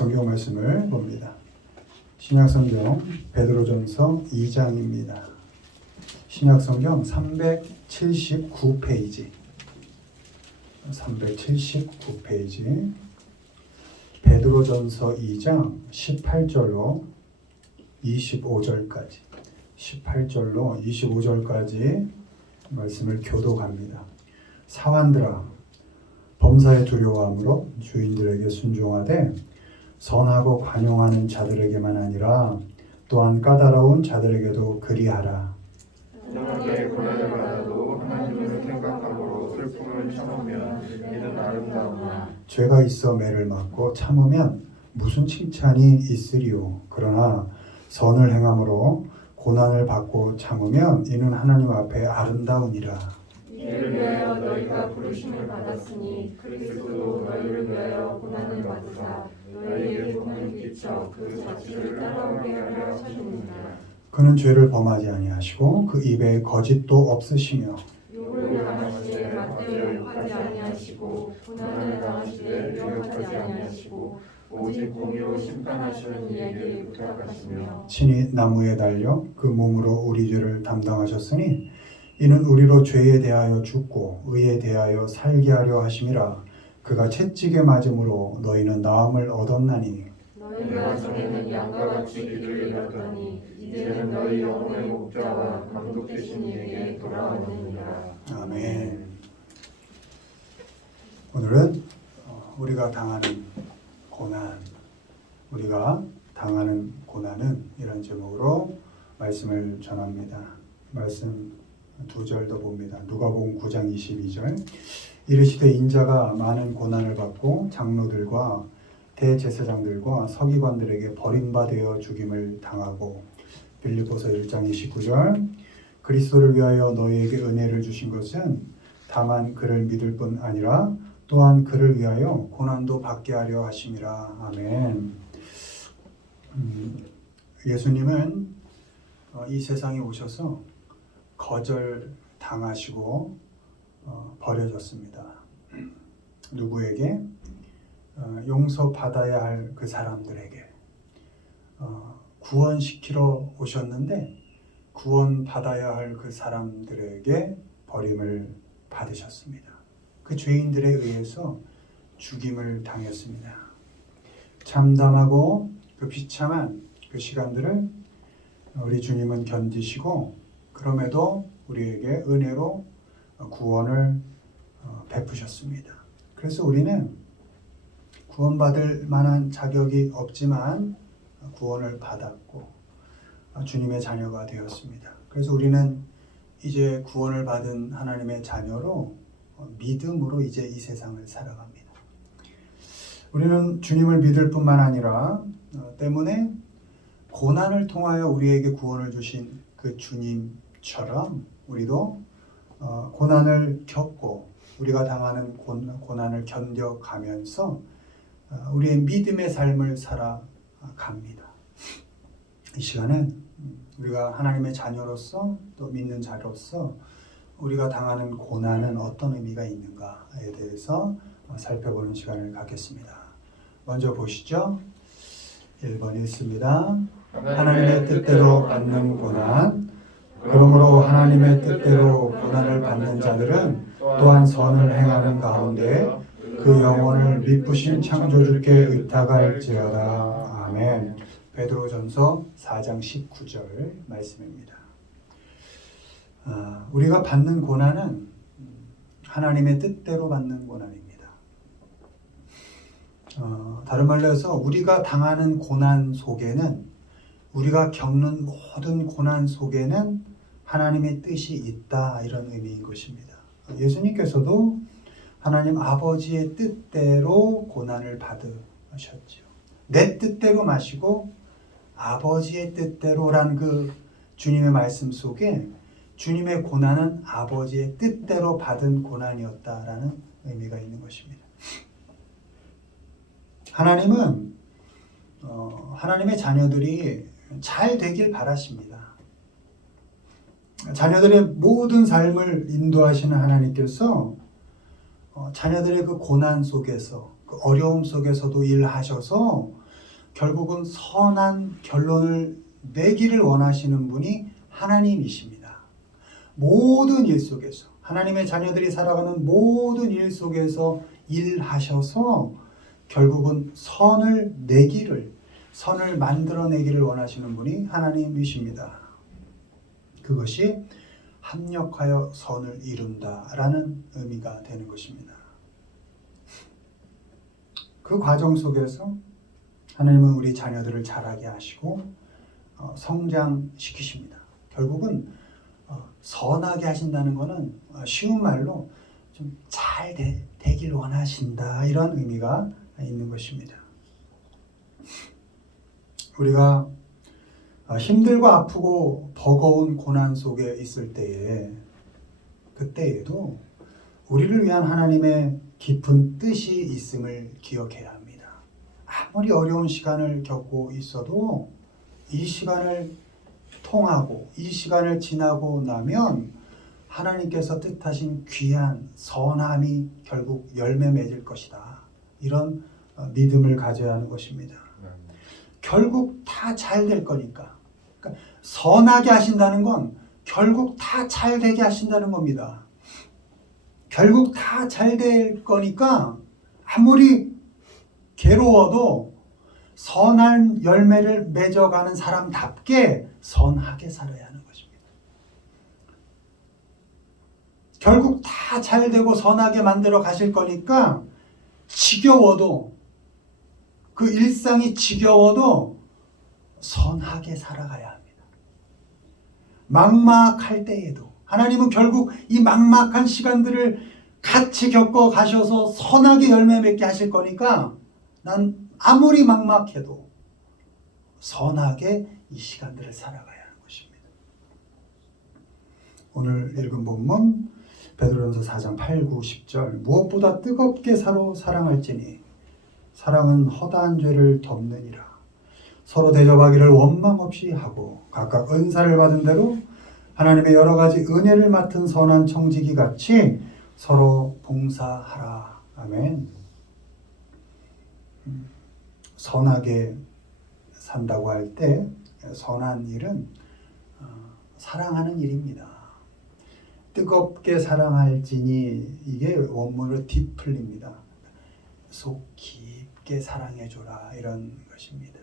성경 말씀을 봅니다. 신약성경 베드로전서 2장입니다. 신약성경 379페이지 379페이지 베드로전서 2장 18절로 25절까지 18절로 25절까지 말씀을 교독합니다. 사환들아, 범사에 두려워함으로 주인들에게 순종하되 선하고 관용하는 자들에게만 아니라 또한 까다로운 자들에게도 그리하라. 너에게 고난을 받아도 하나님을 생각함으로 슬픔을 참으면 이는 아름다우나 죄가 있어 매를 맞고 참으면 무슨 칭찬이 있으리요. 그러나 선을 행함으로 고난을 받고 참으면 이는 하나님 앞에 아름다우니라. 이를 위하여 너희가 부르심을 받았으니 그리스도도 너희를 위하여 고난을 받으사 너희에게 복을 끼쳐 그 자취를 따라오게 하려 하셨느니라. 그는 죄를 범하지 아니하시고 그 입에 거짓도 없으시며 욕을 당하시되 맞대어 욕하지 아니하시고 고난을 당하시되 미혹하지 아니하시고 오직 공의로 심판하시는 이에게 부탁하시며 친히 나무에 달려 그 몸으로 우리 죄를 담당하셨으니 이는 우리로 죄에 대하여 죽고 의에 대하여 살게 하려 하심이라. 그가 채찍에 맞음으로 너희는 나음을 얻었나니 너희가 전에는 양과 같이 길을 잃었더니 이제는 너희 영혼의 목자와 감독 되신 이에게 돌아오느니라. 아멘. 오늘은 우리가 당하는 고난은 이런 제목으로 말씀을 전합니다. 말씀 두 절 더 봅니다. 누가복음 9장 22절. 이르시되 인자가 많은 고난을 받고 장로들과 대제사장들과 서기관들에게 버림받아 죽임을 당하고. 빌립보서 1장 29절. 그리스도를 위하여 너희에게 은혜를 주신 것은 다만 그를 믿을 뿐 아니라 또한 그를 위하여 고난도 받게 하려 하심이라. 아멘. 예수님은 이 세상에 오셔서 거절당하시고 버려졌습니다. 누구에게? 용서받아야 할 그 사람들에게 구원시키러 오셨는데 구원받아야 할 그 사람들에게 버림을 받으셨습니다. 그 죄인들에 의해서 죽임을 당했습니다. 참담하고 그 비참한 그 시간들을 우리 주님은 견디시고 그럼에도 우리에게 은혜로 구원을 베푸셨습니다. 그래서 우리는 구원받을 만한 자격이 없지만 구원을 받았고 주님의 자녀가 되었습니다. 그래서 우리는 이제 구원을 받은 하나님의 자녀로 믿음으로 이제 이 세상을 살아갑니다. 우리는 주님을 믿을 뿐만 아니라 때문에 고난을 통하여 우리에게 구원을 주신 그 주님처럼 우리도 고난을 겪고 우리가 당하는 고난을 견뎌가면서 우리의 믿음의 삶을 살아갑니다. 이 시간은 우리가 하나님의 자녀로서 또 믿는 자로서 우리가 당하는 고난은 어떤 의미가 있는가에 대해서 살펴보는 시간을 갖겠습니다. 먼저 보시죠. 1번 읽습니다. 하나님의 뜻대로 받는 고난. 그러므로 하나님의 뜻대로 고난을 받는 자들은 또한 선을 행하는 가운데 그 영혼을 미쁘신 창조주께 의탁할지어다. 아멘. 베드로전서 4장 19절 말씀입니다. 우리가 받는 고난은 하나님의 뜻대로 받는 고난입니다. 다른 말로 해서 우리가 당하는 고난 속에는 우리가 겪는 모든 고난 속에는 하나님의 뜻이 있다, 이런 의미인 것입니다. 예수님께서도 하나님 아버지의 뜻대로 고난을 받으셨죠. 내 뜻대로 마시고 아버지의 뜻대로란 그 주님의 말씀 속에 주님의 고난은 아버지의 뜻대로 받은 고난이었다라는 의미가 있는 것입니다. 하나님은 하나님의 자녀들이 잘 되길 바라십니다. 자녀들의 모든 삶을 인도하시는 하나님께서 자녀들의 그 고난 속에서 그 어려움 속에서도 일하셔서 결국은 선한 결론을 내기를 원하시는 분이 하나님이십니다. 모든 일 속에서 하나님의 자녀들이 살아가는 모든 일 속에서 일하셔서 결국은 선을 만들어내기를 원하시는 분이 하나님이십니다. 그것이 합력하여 선을 이룬다라는 의미가 되는 것입니다. 그 과정 속에서 하나님은 우리 자녀들을 자라게 하시고 성장시키십니다. 결국은 선하게 하신다는 것은 쉬운 말로 좀 잘 되길 원하신다, 이런 의미가 있는 것입니다. 우리가 힘들고 아프고 버거운 고난 속에 있을 때에 그때에도 우리를 위한 하나님의 깊은 뜻이 있음을 기억해야 합니다. 아무리 어려운 시간을 겪고 있어도 이 시간을 통하고 이 시간을 지나고 나면 하나님께서 뜻하신 귀한 선함이 결국 열매 맺을 것이다. 이런 믿음을 가져야 하는 것입니다. 결국 다 잘 될 거니까. 그러니까 선하게 하신다는 건 결국 다 잘 되게 하신다는 겁니다. 결국 다 잘 될 거니까 아무리 괴로워도 선한 열매를 맺어가는 사람답게 선하게 살아야 하는 것입니다. 결국 다 잘 되고 선하게 만들어 가실 거니까 지겨워도, 그 일상이 지겨워도 선하게 살아가야 합니다. 막막할 때에도 하나님은 결국 이 막막한 시간들을 같이 겪어 가셔서 선하게 열매 맺게 하실 거니까 난 아무리 막막해도 선하게 이 시간들을 살아가야 하는 것입니다. 오늘 읽은 본문 베드로전서 4장 8, 9, 10절 무엇보다 뜨겁게 서로 사랑할지니 사랑은 허다한 죄를 덮느니라. 서로 대접하기를 원망 없이 하고 각각 은사를 받은 대로 하나님의 여러 가지 은혜를 맡은 선한 청지기 같이 서로 봉사하라. 아멘. 선하게 산다고 할 때 선한 일은 사랑하는 일입니다. 뜨겁게 사랑할지니 이게 원문으로 딥플입니다. 속 깊게 사랑해줘라, 이런 것입니다.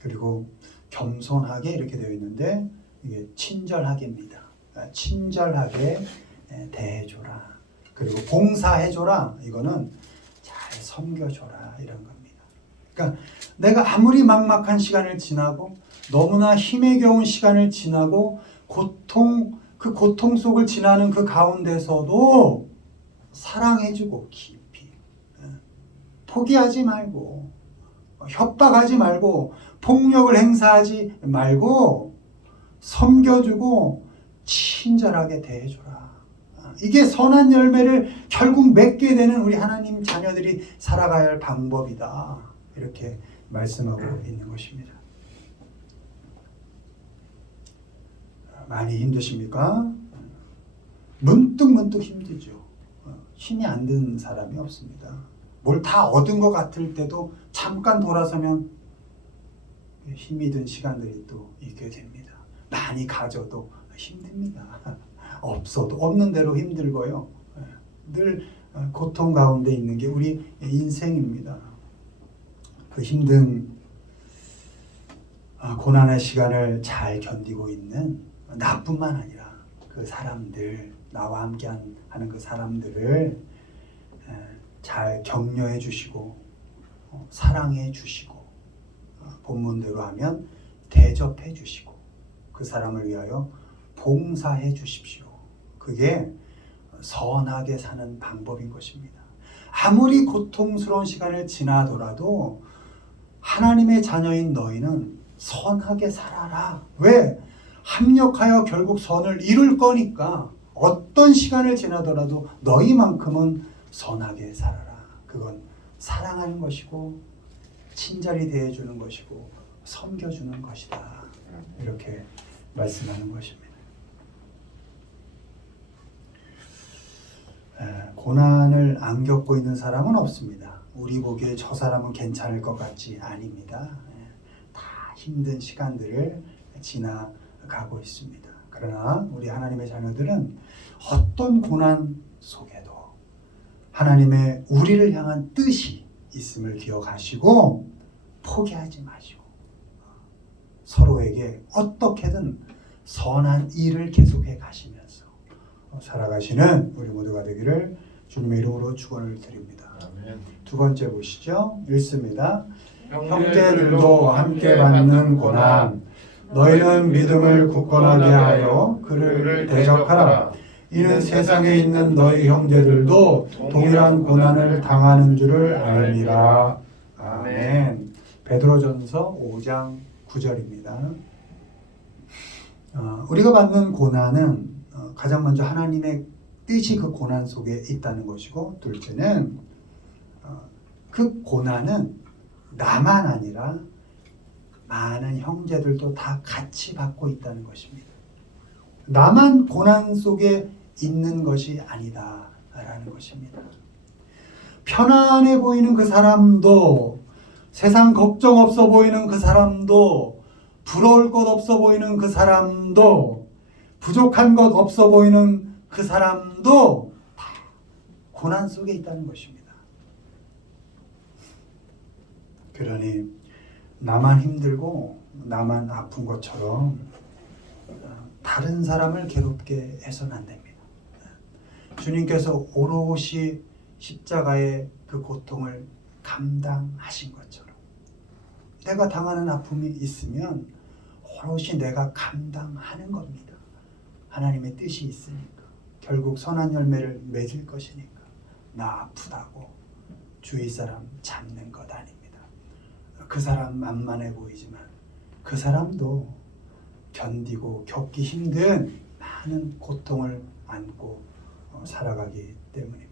그리고 겸손하게 이렇게 되어 있는데 이게 친절하게입니다. 친절하게 대해줘라. 그리고 봉사해줘라. 이거는 잘 섬겨줘라, 이런 겁니다. 그러니까 내가 아무리 막막한 시간을 지나고 너무나 힘에 겨운 시간을 지나고 그 고통 속을 지나는 그 가운데서도 사랑해주고 깊이 포기하지 말고 협박하지 말고 폭력을 행사하지 말고 섬겨주고 친절하게 대해줘라. 이게 선한 열매를 결국 맺게 되는 우리 하나님 자녀들이 살아가야 할 방법이다. 이렇게 말씀하고 있는 것입니다. 많이 힘드십니까? 문득 힘들죠. 힘이 안 드는 사람이 없습니다. 뭘 다 얻은 것 같을 때도 잠깐 돌아서면 힘이 든 시간들이 또 있게 됩니다. 많이 가져도 힘듭니다. 없어도 없는 대로 힘들고요. 늘 고통 가운데 있는 게 우리 인생입니다. 그 힘든 고난의 시간을 잘 견디고 있는 나뿐만 아니라 그 사람들, 나와 함께 하는 그 사람들을 잘 격려해 주시고 사랑해 주시고 본문대로 하면 대접해 주시고 그 사람을 위하여 봉사해 주십시오. 그게 선하게 사는 방법인 것입니다. 아무리 고통스러운 시간을 지나더라도 하나님의 자녀인 너희는 선하게 살아라. 왜? 합력하여 결국 선을 이룰 거니까 어떤 시간을 지나더라도 너희만큼은 선하게 살아라. 그건 사랑하는 것이고 친절히 대해주는 것이고 섬겨주는 것이다. 이렇게 말씀하는 것입니다. 고난을 안 겪고 있는 사람은 없습니다. 우리 보기에 저 사람은 괜찮을 것 같지 아닙니다. 다 힘든 시간들을 지나가고 있습니다. 그러나 우리 하나님의 자녀들은 어떤 고난 속에도 하나님의 우리를 향한 뜻이 있음을 기억하시고 포기하지 마시고 서로에게 어떻게든 선한 일을 계속해 가시면서 살아가시는 우리 모두가 되기를 주님의 이름으로 축원을 드립니다. 아멘. 두 번째 보시죠. 읽습니다. 형제들도 함께 받는 고난 너희는 믿음을 굳건하게 하여 그를 대적하라. 이는 세상에 있는 너희 형제들도 동일한 고난을 당하는 줄을 알미라. 아멘. 베드로전서 5장 9절입니다. 우리가 받는 고난은 가장 먼저 하나님의 뜻이 그 고난 속에 있다는 것이고, 둘째는 그 고난은 나만 아니라 많은 형제들도 다 같이 받고 있다는 것입니다. 나만 고난 속에 있는 것이 아니다라는 것입니다. 편안해 보이는 그 사람도, 세상 걱정 없어 보이는 그 사람도, 부러울 것 없어 보이는 그 사람도, 부족한 것 없어 보이는 그 사람도 다 고난 속에 있다는 것입니다. 그러니 나만 힘들고 나만 아픈 것처럼 다른 사람을 괴롭게 해서는 안 됩니다. 주님께서 오롯이 십자가의 그 고통을 감당하신 것처럼 내가 당하는 아픔이 있으면 오롯이 내가 감당하는 겁니다. 하나님의 뜻이 있으니까 결국 선한 열매를 맺을 것이니까 나 아프다고 주위 사람 잡는 것 아닙니다. 그 사람 만만해 보이지만 그 사람도 견디고 겪기 힘든 많은 고통을 안고 살아가기 때문입니다.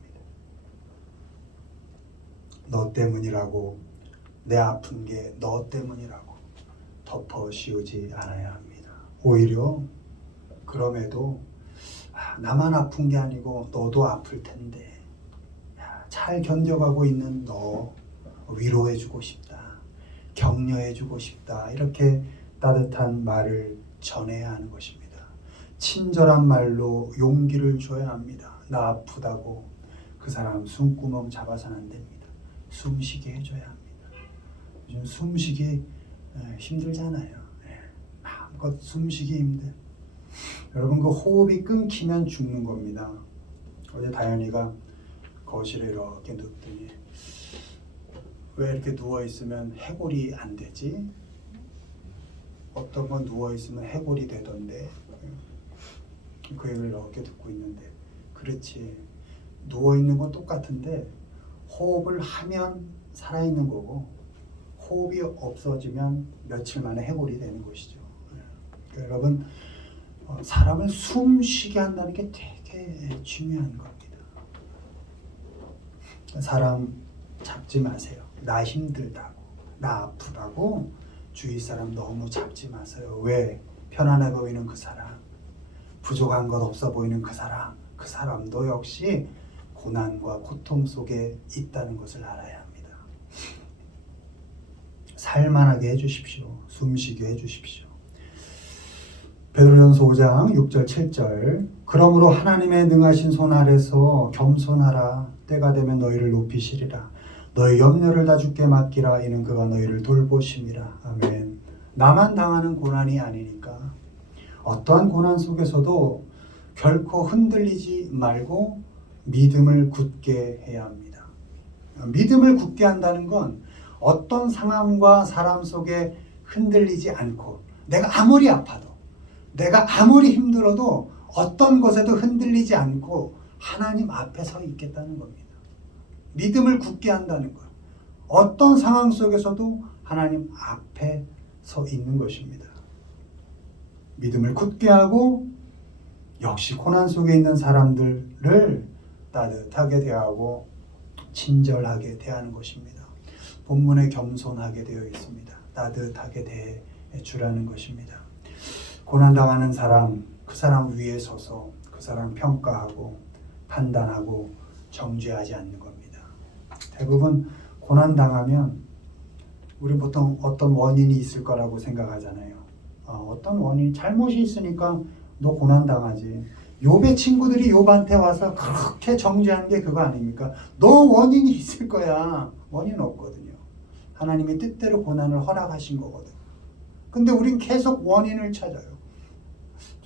너 때문이라고, 내 아픈 게 너 때문이라고 덮어 씌우지 않아야 합니다. 오히려 그럼에도 나만 아픈 게 아니고 너도 아플 텐데 잘 견뎌가고 있는 너 위로해주고 싶다, 격려해주고 싶다, 이렇게 따뜻한 말을 전해야 하는 것입니다. 친절한 말로 용기를 줘야 합니다. 나 아프다고 그 사람 숨구멍 잡아서는 안 됩니다. 숨쉬게 해줘야 합니다. 요즘 숨쉬기 힘들잖아요. 마음껏 숨쉬기 힘든. 여러분, 그 호흡이 끊기면 죽는 겁니다. 어제 다현이가 거실에 이렇게 눕더니 왜 이렇게 누워있으면 해골이 안 되지? 어떤 건 누워있으면 해골이 되던데. 그 얘기를 이렇게 듣고 있는데, 그렇지, 누워있는 건 똑같은데 호흡을 하면 살아있는 거고 호흡이 없어지면 며칠 만에 해골이 되는 것이죠. 그러니까 여러분, 사람을 숨쉬게 한다는 게 되게 중요한 겁니다. 사람 잡지 마세요. 나 힘들다고, 나 아프다고 주위 사람 너무 잡지 마세요. 왜? 편안해 보이는 그 사람, 부족한 것 없어 보이는 그 사람도 역시 고난과 고통 속에 있다는 것을 알아야 합니다. 살만하게 해주십시오. 숨쉬게 해주십시오. 베드로전서 5장 6절 7절 그러므로 하나님의 능하신 손 아래서 겸손하라. 때가 되면 너희를 높이시리라. 너희 염려를 다 주께 맡기라. 이는 그가 너희를 돌보심이라. 아멘. 나만 당하는 고난이 아니니까 어떠한 고난 속에서도 결코 흔들리지 말고 믿음을 굳게 해야 합니다. 믿음을 굳게 한다는 건 어떤 상황과 사람 속에 흔들리지 않고, 내가 아무리 아파도, 내가 아무리 힘들어도 어떤 것에도 흔들리지 않고 하나님 앞에 서 있겠다는 겁니다. 믿음을 굳게 한다는 것, 어떤 상황 속에서도 하나님 앞에 서 있는 것입니다. 믿음을 굳게 하고 역시 고난 속에 있는 사람들을 따뜻하게 대하고 친절하게 대하는 것입니다. 본문에 겸손하게 되어 있습니다. 따뜻하게 대해 주라는 것입니다. 고난당하는 사람, 그 사람 위에 서서 그 사람 평가하고 판단하고 정죄하지 않는 겁니다. 대부분 고난 당하면 우리 보통 어떤 원인이 있을 거라고 생각하잖아요. 어떤 원인, 잘못이 있으니까 너 고난 당하지. 욥의 친구들이 욥한테 와서 그렇게 정죄한 게 그거 아닙니까? 너 원인이 있을 거야. 원인 없거든요. 하나님이 뜻대로 고난을 허락하신 거거든. 근데 우린 계속 원인을 찾아요.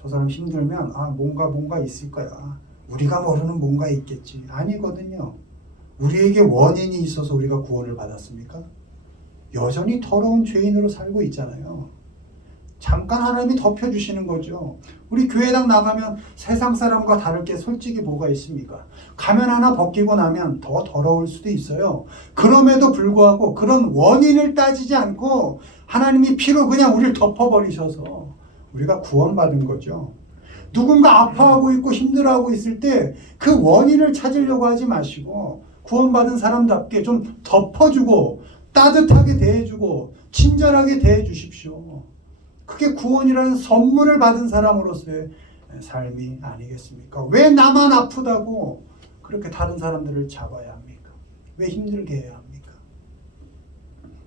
저 사람 힘들면 뭔가 있을 거야. 우리가 모르는 뭔가 있겠지. 아니거든요. 우리에게 원인이 있어서 우리가 구원을 받았습니까? 여전히 더러운 죄인으로 살고 있잖아요. 잠깐 하나님이 덮여주시는 거죠. 우리 교회당 나가면 세상 사람과 다를 게 솔직히 뭐가 있습니까? 가면 하나 벗기고 나면 더 더러울 수도 있어요. 그럼에도 불구하고 그런 원인을 따지지 않고 하나님이 피로 그냥 우리를 덮어버리셔서 우리가 구원받은 거죠. 누군가 아파하고 있고 힘들어하고 있을 때 그 원인을 찾으려고 하지 마시고 구원받은 사람답게 좀 덮어주고 따뜻하게 대해주고 친절하게 대해주십시오. 그게 구원이라는 선물을 받은 사람으로서의 삶이 아니겠습니까? 왜 나만 아프다고 그렇게 다른 사람들을 잡아야 합니까? 왜 힘들게 해야 합니까?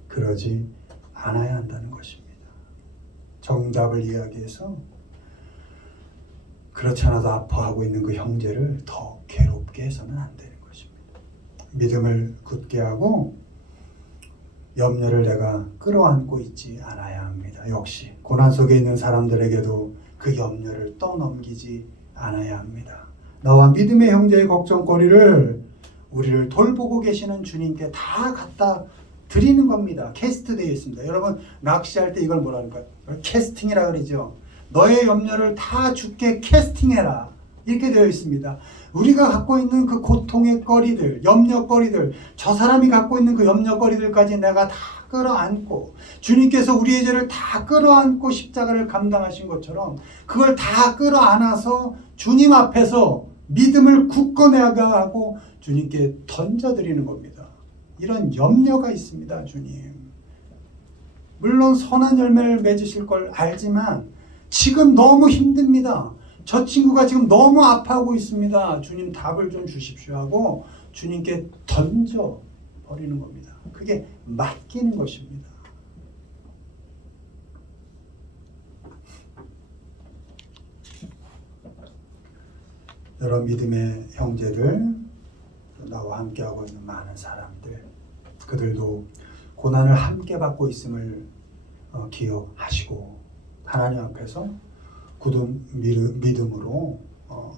그러지 않아야 한다는 것입니다. 정답을 이야기해서 그렇지 않아도 아파하고 있는 그 형제를 더 괴롭게 해서는 안 되는 것입니다. 믿음을 굳게 하고 염려를 내가 끌어안고 있지 않아야 합니다. 역시 고난 속에 있는 사람들에게도 그 염려를 떠넘기지 않아야 합니다. 나와 믿음의 형제의 걱정거리를 우리를 돌보고 계시는 주님께 다 갖다 드리는 겁니다. 캐스트 되어 있습니다. 여러분 낚시할 때 이걸 뭐라 할까요? 캐스팅이라 그러죠. 너의 염려를 다 주께 캐스팅해라. 이렇게 되어 있습니다. 우리가 갖고 있는 그 고통의 거리들, 염려거리들, 저 사람이 갖고 있는 그 염려거리들까지 내가 다 끌어안고 주님께서 우리의 죄를 다 끌어안고 십자가를 감당하신 것처럼 그걸 다 끌어안아서 주님 앞에서 믿음을 굳건하게 하고 주님께 던져드리는 겁니다. 이런 염려가 있습니다. 주님. 물론 선한 열매를 맺으실 걸 알지만 지금 너무 힘듭니다. 저 친구가 지금 너무 아파하고 있습니다. 주님 답을 좀 주십시오 하고 주님께 던져 버리는 겁니다. 그게 맡기는 것입니다. 여러 믿음의 형제들, 나와 함께하고 있는 많은 사람들, 그들도 고난을 함께 받고 있음을 기억하시고 하나님 앞에서 굳은 믿음으로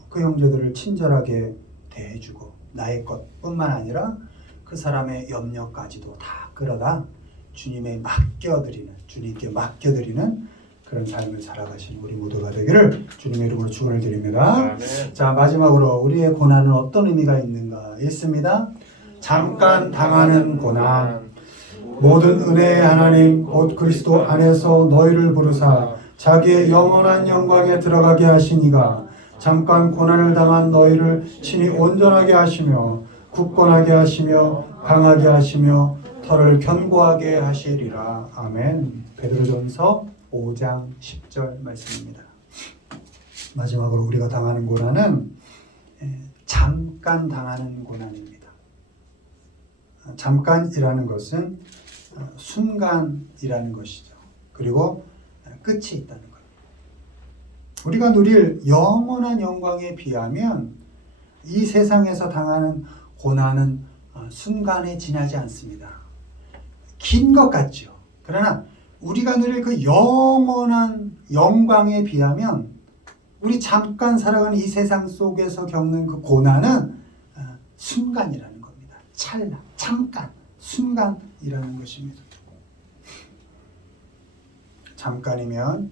그 형제들을 친절하게 대해주고 나의 것뿐만 아니라 그 사람의 염려까지도 다 끌어다 주님께 맡겨드리는 그런 삶을 살아가신 우리 모두가 되기를 주님의 이름으로 축원을 드립니다. 아멘. 자, 마지막으로 우리의 고난은 어떤 의미가 있는가 있습니다. 잠깐 당하는 고난, 모든 은혜의 하나님 곧 그리스도 안에서 너희를 부르사 자기의 영원한 영광에 들어가게 하시니가 잠깐 고난을 당한 너희를 친히 온전하게 하시며 굳건하게 하시며 강하게 하시며 털을 견고하게 하시리라. 아멘. 베드로전서 5장 10절 말씀입니다. 마지막으로 우리가 당하는 고난은 잠깐 당하는 고난입니다. 잠깐이라는 것은 순간이라는 것이죠. 그리고 끝이 있다는 거예요. 우리가 누릴 영원한 영광에 비하면 이 세상에서 당하는 고난은 순간에 지나지 않습니다. 긴 것 같죠. 그러나 우리가 누릴 그 영원한 영광에 비하면 우리 잠깐 살아가는 이 세상 속에서 겪는 그 고난은 순간이라는 겁니다. 찰나, 잠깐, 순간이라는 것입니다. 잠깐이면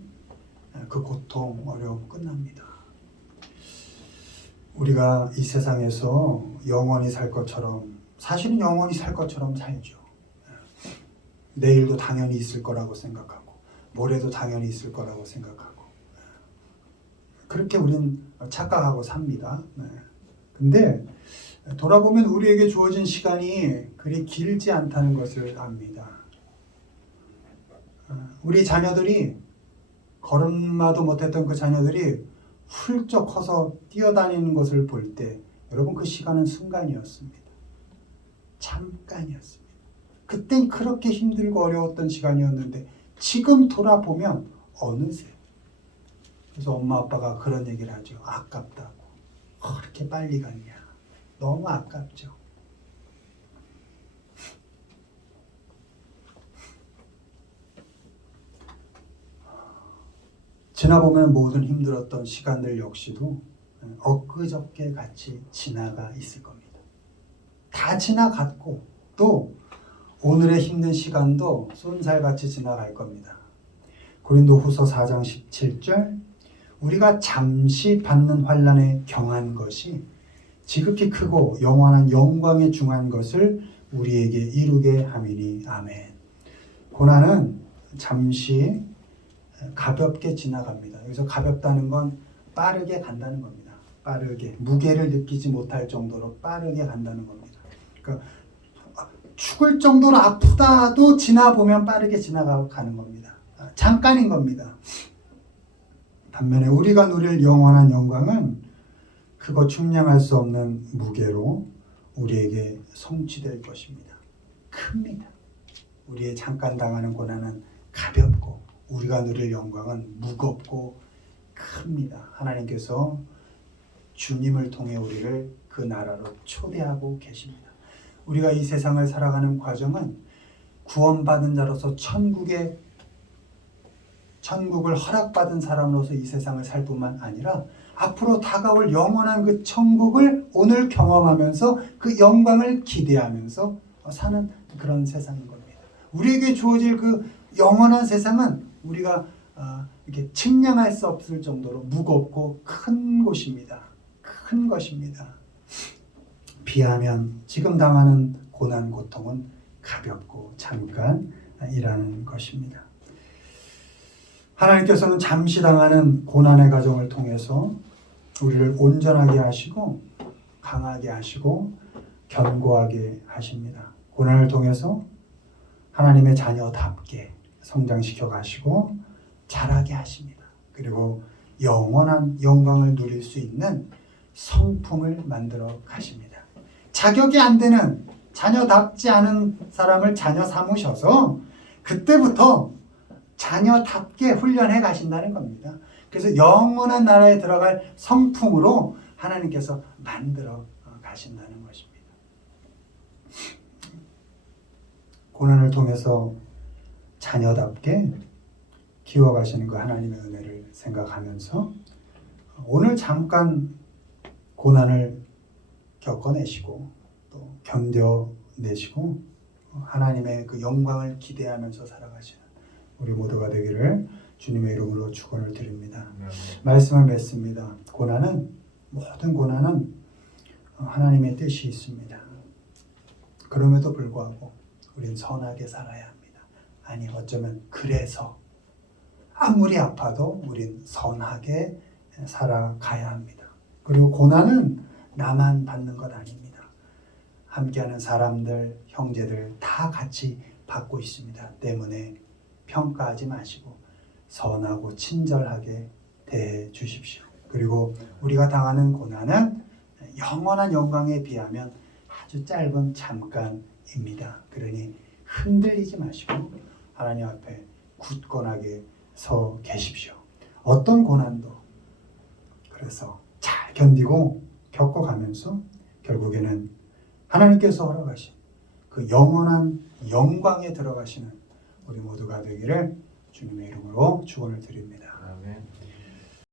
그 고통, 어려움 끝납니다. 우리가 이 세상에서 영원히 살 것처럼, 사실은 영원히 살 것처럼 살죠. 내일도 당연히 있을 거라고 생각하고 모레도 당연히 있을 거라고 생각하고 그렇게 우리는 착각하고 삽니다. 근데 돌아보면 우리에게 주어진 시간이 그리 길지 않다는 것을 압니다. 우리 자녀들이 걸음마도 못했던 그 자녀들이 훌쩍 커서 뛰어다니는 것을 볼 때 여러분 그 시간은 순간이었습니다. 잠깐이었습니다. 그땐 그렇게 힘들고 어려웠던 시간이었는데 지금 돌아보면 어느새. 그래서 엄마 아빠가 그런 얘기를 하죠. 아깝다고. 그렇게 빨리 갔냐. 너무 아깝죠. 지나보면 모든 힘들었던 시간들 역시도 엊그저께 같이 지나가 있을 겁니다. 다 지나갔고 또 오늘의 힘든 시간도 쏜살같이 지나갈 겁니다. 고린도후서 4장 17절 우리가 잠시 받는 환난에 경한 것이 지극히 크고 영원한 영광에 중한 것을 우리에게 이루게 함이니 아멘. 고난은 잠시 가볍게 지나갑니다. 여기서 가볍다는 건 빠르게 간다는 겁니다. 빠르게 무게를 느끼지 못할 정도로 빠르게 간다는 겁니다. 그러니까 죽을 정도로 아프다도 지나보면 빠르게 지나가는 겁니다. 잠깐인 겁니다. 반면에 우리가 누릴 영원한 영광은 그거 측량할 수 없는 무게로 우리에게 성취될 것입니다. 큽니다. 우리의 잠깐 당하는 고난은 가볍고 우리가 누릴 영광은 무겁고 큽니다. 하나님께서 주님을 통해 우리를 그 나라로 초대하고 계십니다. 우리가 이 세상을 살아가는 과정은 구원받은 자로서 천국을 허락받은 사람으로서 이 세상을 살 뿐만 아니라 앞으로 다가올 영원한 그 천국을 오늘 경험하면서 그 영광을 기대하면서 사는 그런 세상인 겁니다. 우리에게 주어질 그 영원한 세상은 우리가 이렇게 측량할 수 없을 정도로 무겁고 큰 곳입니다. 큰 것입니다. 비하면 지금 당하는 고난 고통은 가볍고 잠깐이라는 것입니다. 하나님께서는 잠시 당하는 고난의 과정을 통해서 우리를 온전하게 하시고 강하게 하시고 견고하게 하십니다. 고난을 통해서 하나님의 자녀답게 성장시켜 가시고 자라게 하십니다. 그리고 영원한 영광을 누릴 수 있는 성품을 만들어 가십니다. 자격이 안 되는 자녀답지 않은 사람을 자녀 삼으셔서 그때부터 자녀답게 훈련해 가신다는 겁니다. 그래서 영원한 나라에 들어갈 성품으로 하나님께서 만들어 가신다는 것입니다. 고난을 통해서 자녀답게 키워가시는 그 하나님의 은혜를 생각하면서 오늘 잠깐 고난을 겪어내시고 또 견뎌내시고 하나님의 그 영광을 기대하면서 살아가시는 우리 모두가 되기를 주님의 이름으로 축원을 드립니다. 말씀을 맺습니다. 모든 고난은 하나님의 뜻이 있습니다. 그럼에도 불구하고 우린 선하게 살아야 합니다. 아니 어쩌면 그래서 아무리 아파도 우린 선하게 살아가야 합니다. 그리고 고난은 나만 받는 것 아닙니다. 함께하는 사람들, 형제들 다 같이 받고 있습니다. 때문에 평가하지 마시고 선하고 친절하게 대해 주십시오. 그리고 우리가 당하는 고난은 영원한 영광에 비하면 아주 짧은 잠깐입니다. 그러니 흔들리지 마시고 하나님 앞에 굳건하게 서 계십시오. 어떤 고난도 그래서 잘 견디고 겪어가면서 결국에는 하나님께서 허락하신 그 영원한 영광에 들어가시는 우리 모두가 되기를 주님의 이름으로 축원을 드립니다. 아멘.